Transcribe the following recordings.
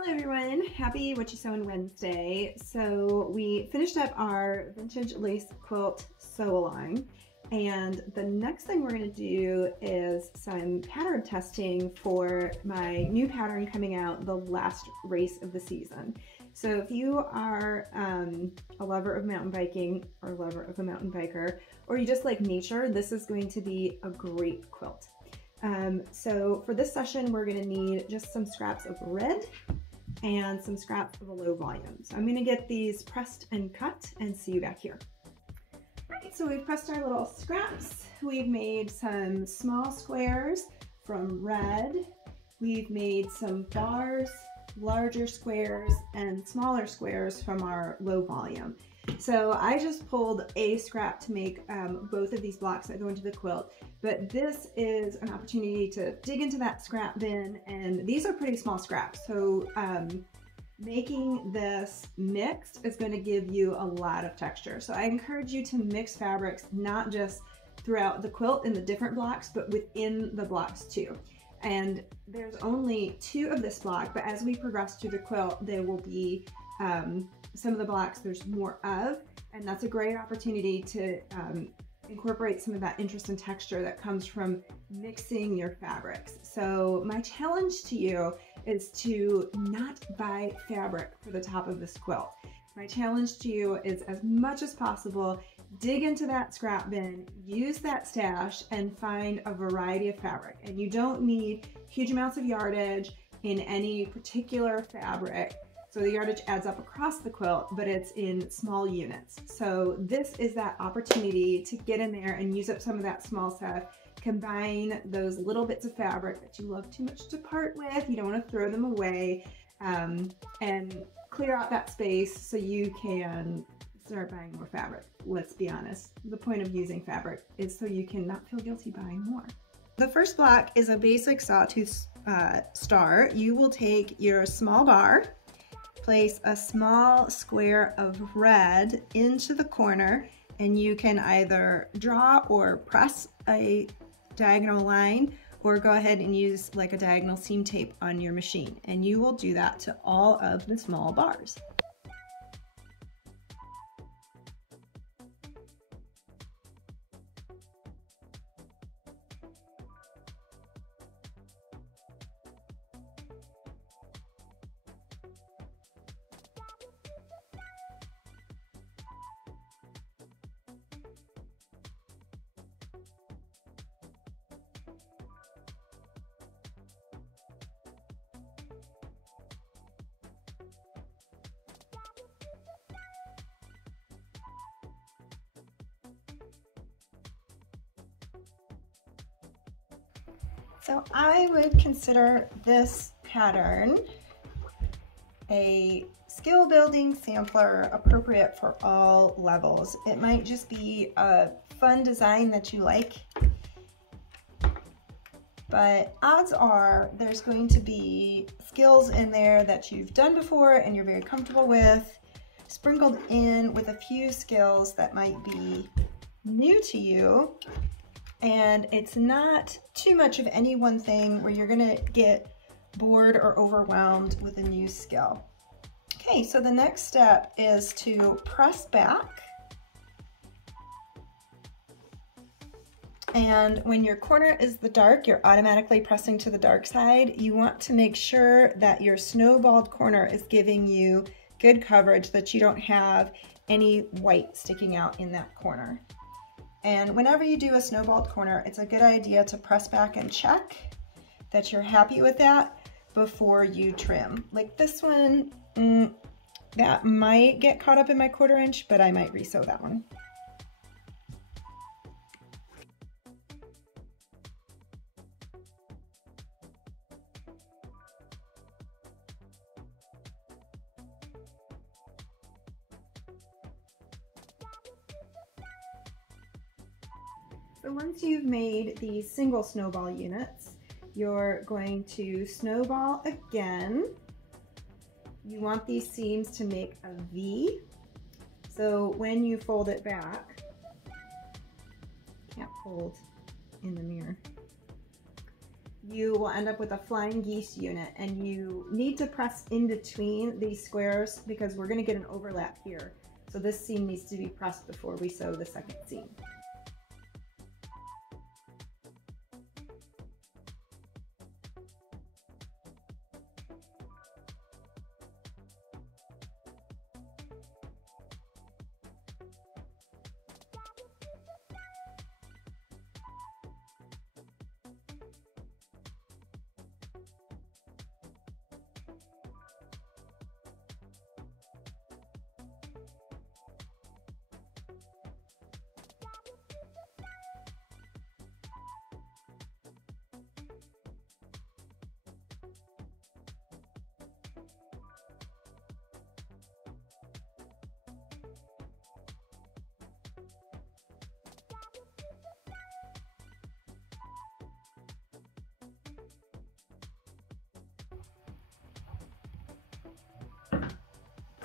Hello everyone, happy What You Sewin' Wednesday. So we finished up our vintage lace quilt sew along, and the next thing we're going to do is some pattern testing for my new pattern coming out the last race of the season. So if you are a lover of mountain biking or lover of a mountain biker, or you just like nature, this is going to be a great quilt. So for this session, we're going to need just some scraps of red and some scraps of a low volume. So I'm going to get these pressed and cut and see you back here. All right, so we've pressed our little scraps. We've made some small squares from red. We've made some bars, larger squares, and smaller squares from our low volume. So I just pulled a scrap to make both of these blocks that go into the quilt, but this is an opportunity to dig into that scrap bin, and these are pretty small scraps. So making this mixed is going to give you a lot of texture. So I encourage you to mix fabrics, not just throughout the quilt in the different blocks, but within the blocks too. And there's only 2 of this block, but as we progress through the quilt, there will be some of the blocks there's more of, and that's a great opportunity to incorporate some of that interest and texture that comes from mixing your fabrics. So my challenge to you is to not buy fabric for the top of this quilt. My challenge to you is, as much as possible, dig into that scrap bin, use that stash, and find a variety of fabric. And you don't need huge amounts of yardage in any particular fabric. So the yardage adds up across the quilt, but it's in small units. So this is that opportunity to get in there and use up some of that small stuff, combine those little bits of fabric that you love too much to part with, you don't want to throw them away, and clear out that space so you can start buying more fabric. Let's be honest, the point of using fabric is so you can not feel guilty buying more. The first block is a basic sawtooth star. You will take your small bar, place a small square of red into the corner, and you can either draw or press a diagonal line, or go ahead and use like a diagonal seam tape on your machine, and you will do that to all of the small bars. So I would consider this pattern a skill building sampler appropriate for all levels. It might just be a fun design that you like, but odds are there's going to be skills in there that you've done before and you're very comfortable with, sprinkled in with a few skills that might be new to you. And it's not too much of any one thing where you're gonna get bored or overwhelmed with a new skill. Okay, so the next step is to press back. And when your corner is the dark, you're automatically pressing to the dark side. You want to make sure that your snowballed corner is giving you good coverage, that you don't have any white sticking out in that corner. And whenever you do a snowballed corner, it's a good idea to press back and check that you're happy with that before you trim. Like this one, that might get caught up in my 1/4 inch, but I might resew that one. So once you've made these single snowball units, you're going to snowball again. You want these seams to make a V. So when you fold it back, can't fold in the mirror. you will end up with a flying geese unit, and you need to press in between these squares because we're going to get an overlap here. So this seam needs to be pressed before we sew the second seam.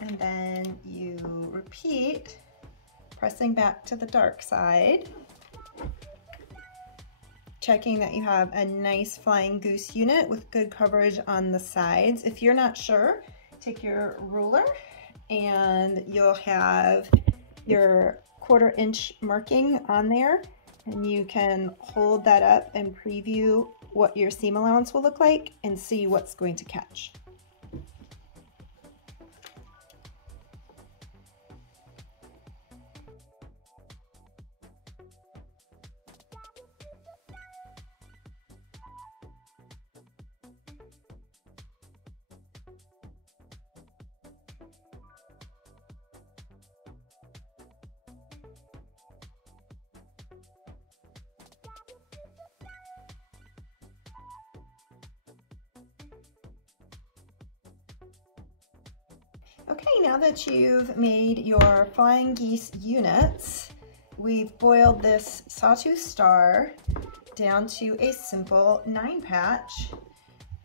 And then you repeat, pressing back to the dark side, checking that you have a nice flying goose unit with good coverage on the sides. If you're not sure, take your ruler and you'll have your 1/4 inch marking on there, and you can hold that up and preview what your seam allowance will look like and see what's going to catch. Okay, now that you've made your flying geese units, we've boiled this sawtooth star down to a simple 9 patch,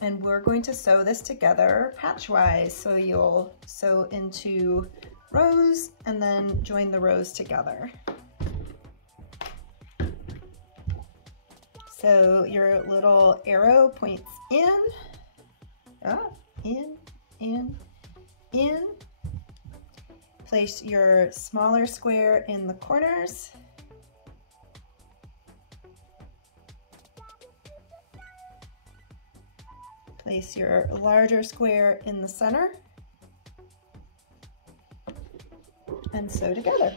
and we're going to sew this together patchwise. So you'll sew into rows and then join the rows together. So your little arrow points in, in. Place your smaller square in the corners. Place your larger square in the center and sew together.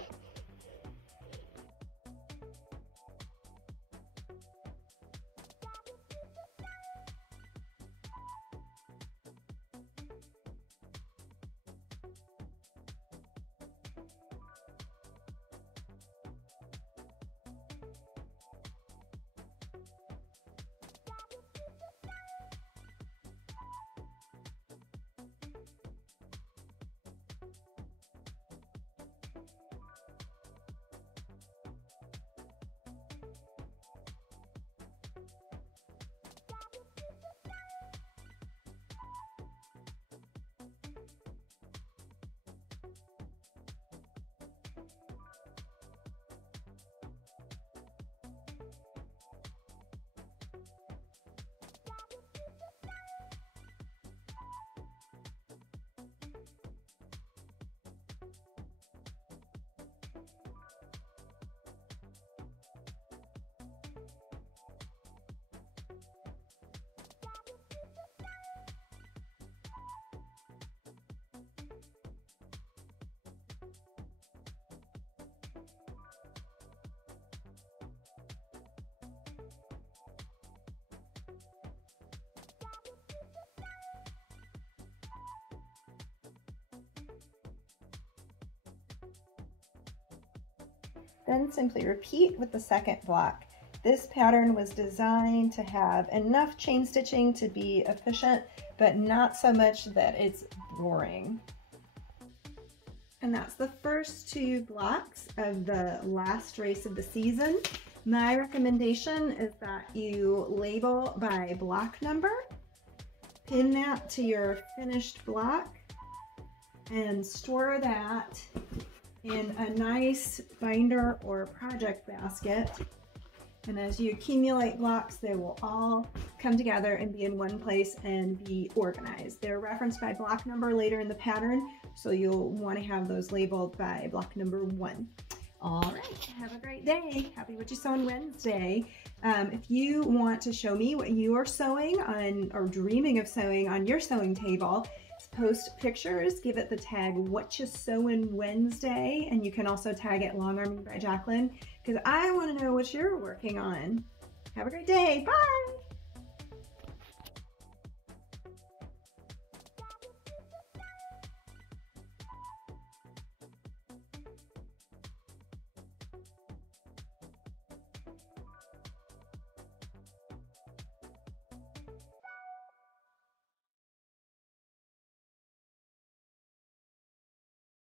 Then simply repeat with the second block. This pattern was designed to have enough chain stitching to be efficient, but not so much that it's boring. And that's the first 2 blocks of the last race of the season. My recommendation is that you label by block number, pin that to your finished block, and store that in a nice binder or project basket And as you accumulate blocks, they will all come together and be in one place and be organized. They're referenced by block number later in the pattern, so you'll want to have those labeled by block number 1. All right, have a great day. Happy What You Sewing Wednesday. If you want to show me what you are sewing on or dreaming of sewing on your sewing table, post pictures, give it the tag What You Sewing Wednesday, and you can also tag it Longarming by Jaclyn, because I want to know what you're working on. Have a great day. Bye.